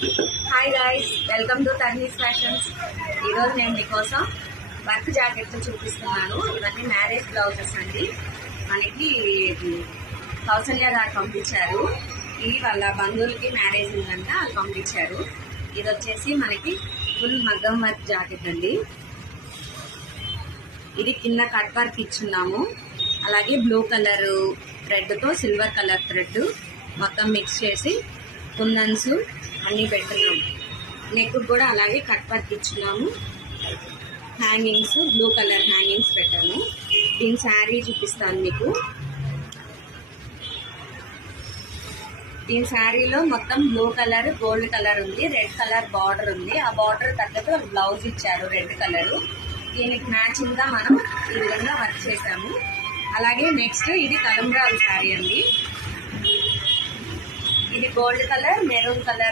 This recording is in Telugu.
Hi guys, welcome to Tarni's fashions. ఈరోజు నేను మీకోసం వర్క్ జాకెట్లు చూపిస్తున్నాను. ఇవన్నీ మ్యారేజ్ బ్లౌజెస్ అండి. మనకి కౌసల్య గారు పంపించారు. ఇవి వాళ్ళ బంధువులకి మ్యారేజ్ ఉందంట, వాళ్ళు పంపించారు. ఇది వచ్చేసి మనకి ఫుల్ మగ్గం వర్క్ జాకెట్ అండి. ఇది కింద కట్ వర్క్ ఇచ్చున్నాము. అలాగే బ్లూ కలర్ థ్రెడ్తో సిల్వర్ కలర్ థ్రెడ్ మొత్తం మిక్స్ చేసి కుందన్స్ అన్నీ పెట్టున్నాము. నెక్ కూడా అలాగే కట్ వర్క్ ఇచ్చున్నాము. హ్యాంగింగ్స్ బ్లూ కలర్ హ్యాంగింగ్స్ పెట్టాము. దీని శారీ చూపిస్తాను మీకు. దీని శారీలో మొత్తం బ్లూ కలర్, గోల్డ్ కలర్ ఉంది, రెడ్ కలర్ బార్డర్ ఉంది. ఆ బార్డర్ తగ్గట్టు బ్లౌజ్ ఇచ్చారు రెడ్ కలర్. దీనికి మ్యాచింగ్ గా మనం ఈ విధంగా వర్క్ చేసాము. అలాగే నెక్స్ట్ ఇది తలంబ్రాల శారీ అండి. ఇది గోల్డ్ కలర్, మెరూన్ కలర్